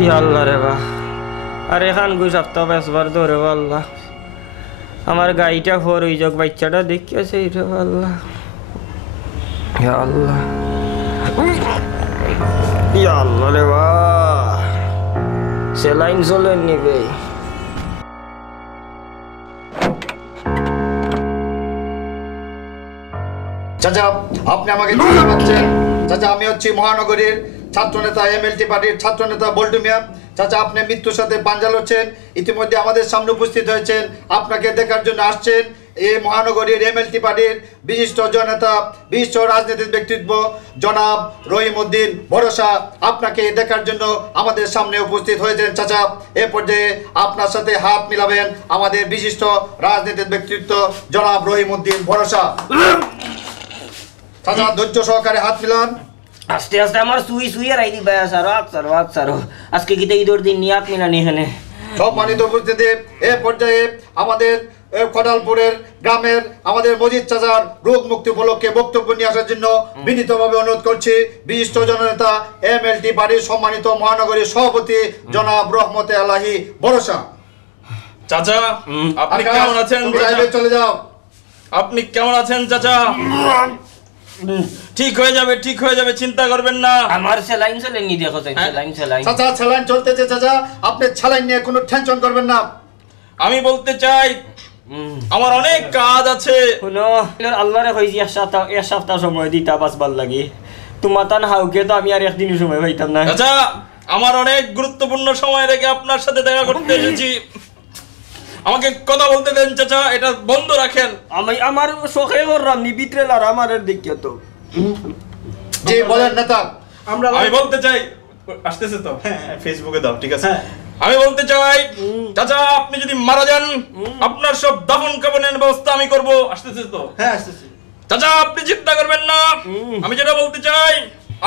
ই আল্লাহ রে বা, আর এখান গু সপ্তাহ বেসবার ধরে আল্লাহ, আমার গাড়িটা ফোর হয়ে যাক, বাচ্চাটা দেখিয়েছে এটা আল্লাহ, আল্লাহ আল্লাহ রে বা, সেলাইন চলেন নিবে। চাচা, আপনি আমাকে চিনতে পারছেন? চাচা, আমি হচ্ছি মহানগরীর ছাত্রনেতা, এমএলটি পার্টির ছাত্রনেতা বল্টু মিয়া। চাচা, আপনি মৃত্যুর সাথে পাঞ্জা লড়ছেন, ইতিমধ্যে আমাদের সামনে উপস্থিত হয়েছেন, আপনাকে দেখার জন্য আসছেন। এই মহানগরীর এমএলটি পার্টির বিশিষ্ট জননেতা, বিশিষ্ট রাজনৈতিক ব্যক্তিত্ব জনাব রহিমউদ্দিন ভরসা আপনাকে দেখার জন্য আমাদের সামনে উপস্থিত হয়েছেন। চাচা, এ পর্যায়ে আপনার সাথে হাত মিলাবেন আমাদের বিশিষ্ট রাজনৈতিক ব্যক্তিত্ব জনাব রহিমউদ্দিন ভরসা। চাচা, ধৈর্য সহকারে হাত মিলান। আস্তে আস্তে আমার সুই আর আইদি ভাই, সারো আজকে গীতা ঈদের দিন নিয়াত মিলানি এখানে। সম্মানিত উপস্থিতি, এ পর্যায়ে আমাদের কডালপুরের গ্রামের আমাদের মজিদ চাচার রোগ মুক্তি উপলক্ষে বক্তব্য নিয়ে আসার জন্য বিনীতভাবে অনুরোধ করছি বিশিষ্ট জননেতা এমএলটি পার্টির সম্মানিত মহানগরীর সভাপতি জনাব রহমতে আলাহি ভরসা। চাচা, আপনি কেমন আছেন? চলে যাও। আপনি কেমন আছেন চাচা? ঠিক হয়ে যাবে, ঠিক হয়ে যাবে, চিন্তা করবেন না। আমার সেলাইন সেলাইন নি দেখো, সেলাইন চাচা, সেলাইন চলতেছে চাচা, আপনি সেলাইন নিয়ে কোনো টেনশন করবেন না। আমি বলতে চাই আমার অনেক কাজ আছে। শুনো, আল্লাহরে কইছি এক সপ্তাহ সময় দিতা বাঁচবার লাগি, তোমার তান হাউকে তো আমি আর একদিনই সময় পাইতাম না। চাচা, আমার অনেক গুরুত্বপূর্ণ সময় রেখে আপনার সাথে দেখা করতে এসেছি, আমাকে কথা বলতে দেন চাচা, এটা বন্ধ রাখেন। আমি আমার শখে করলাম নি ভিতরে লার আমার দেখিও তো। জি বলেন নেতা। আমি বলতে চাই, আসতেছে তো? হ্যাঁ, ফেসবুকে দাও, ঠিক আছে। আমি বলতে চাই চাচা, আপনি যদি মারা যান আপনার সব দাফন কাফনের ব্যবস্থা আমি করব। আসতেছে তো? হ্যাঁ, আসতেছে। চাচা, আপনি চিন্তা করবেন না। আমি যেটা বলতে চাই,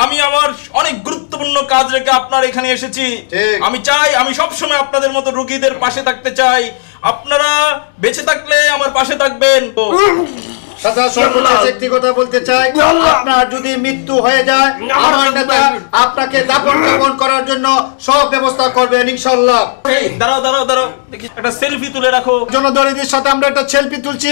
আমি আমার অনেক গুরুত্বপূর্ণ কাজ রেখে আপনার এখানে এসেছি। আমি চাই, আমি সবসময় আপনাদের মতো রোগীদের পাশে থাকতে চাই। আপনারা বেঁচে থাকলে আমার পাশে থাকবেন। চাচা, সর্বশেষ একটি কথা বলতে চাই, আপনার যদি মৃত্যু হয়ে যায় আমার নেতা আপনাকে দাফন কাফন করার জন্য সব ব্যবস্থা করবেন ইনশাআল্লাহ। দাঁড়াও দাঁড়াও দাঁড়াও, দেখি একটা সেলফি তুলে রাখো। জনদলিদের সাথে আমরা একটা সেলফি তুলছি।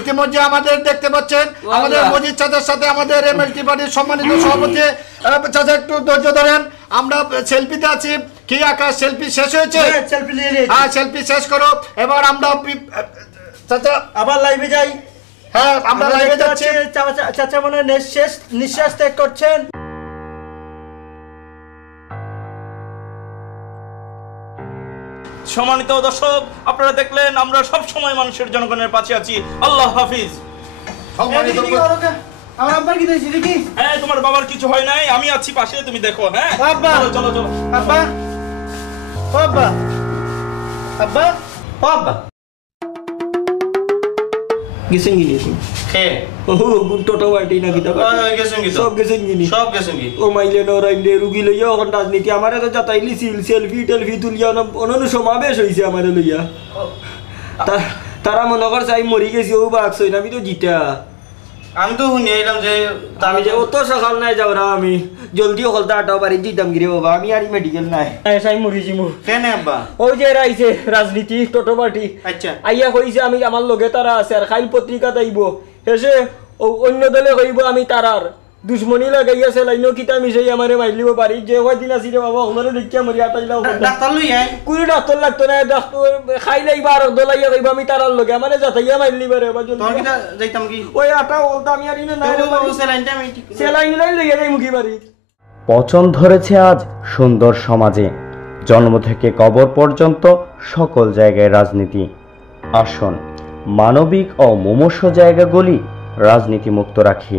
ইতিমধ্যে আমাদের দেখতে পাচ্ছেন আমাদের মজিদ চাচার সাথে আমাদের এমএলটি পার্টির সম্মানিত সভাপতি। চাচা, একটু ধৈর্য ধরেন, আমরা সেলফিতে আছি। কি আকাশ, সেলফি শেষ হয়েছে? সেলফি নিয়ে নিই। হ্যাঁ, সেলফি শেষ করো। এবার আমরা চাচা আবার লাইভে যাই। হ্যাঁ, আমরা লাইভে যাচ্ছি। চাচা মনে নিঃশ্বাস ত্যাগ করছেন। সম্মানিত দর্শক, আপনারা দেখলেন আমরা সব সময় মানুষের জনগণের পাশে আছি। আল্লাহ হাফিজ। সম্মানিত আমার আব্বার কি হয়েছে দেখি? হ্যাঁ, তোমার বাবার কিছু হয় নাই, আমি আছি পাশে, তুমি দেখো। হ্যাঁ, আব্বা, চলো চলো। আব্বা, আব্বা, আব্বা, আব্বা গেছেন কি নিয়েছেন? হ্যাঁ, ও টোটো বাড়ি না কিতা গেছেন কি? সব গেছেন কি? সব গেছেন কি? ও মাইলে নরাইলে রুগী লইয়া এখন রাজনীতি আমারে তো যাতাইলি সেলফি টেলফি তুলিয়া অনন্য সমাবেশ হয়েছে আমারে লইয়া। তারা মনে করছে আমি মরি গেছি, ও বাকছই না, আমি তো জিতা। আমি তো শুনে এলাম যে আমি যে অত সকাল নাই যাও না, আমি জলদি সকালটা 8টা বাড়ি দিতাম গিরে বাবা, আমি আর মেডিকেল নাই। আমি মরিছি মু। কেন আব্বা? ওই যে রাইছে রাজনীতি টোটো পার্টি। আচ্ছা, আইয়া কইছে আমি আমার লগে তারা আছে, আর খাইল পত্রিকা তাইব এসে অন্য দলে কইব আমি তারার দুশ্মনী লাগাইয়াছে লাইন কিতা মিশাই আমারে মাইলিব পারি। যে কয়দিন আছি রে বাবা ওনারে দেখিয়া মরি আটাইলাও। ডাক্তার লই আয়। কোনো ডাক্তার লাগতো না, ডাক্তার খাইলাইবা আর দলাইয়া কইব আমি তারার লগে আমারে যাতাইয়া মাইলিবা রে বাবা। তোর কিটা যাইতাম কি? ওই আটা ওলতা আমি আর ইনে না সেলাইনটা আমি ঠিক সেলাইন লাই লইয়া যাই মুখি বাড়ি। পচন ধরেছে আজ সুন্দর সমাজে, জন্ম থেকে কবর পর্যন্ত সকল জায়গায় রাজনীতি। আসুন মানবিক ও মুমূর্ষু জায়গাগুলি রাজনীতি মুক্ত রাখি।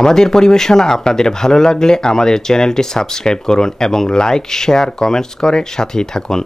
আমাদের পরিবেশনা আপনাদের ভালো লাগলে আমাদের চ্যানেলটি সাবস্ক্রাইব করুন এবং লাইক, শেয়ার, কমেন্টস করে সাথেই থাকুন।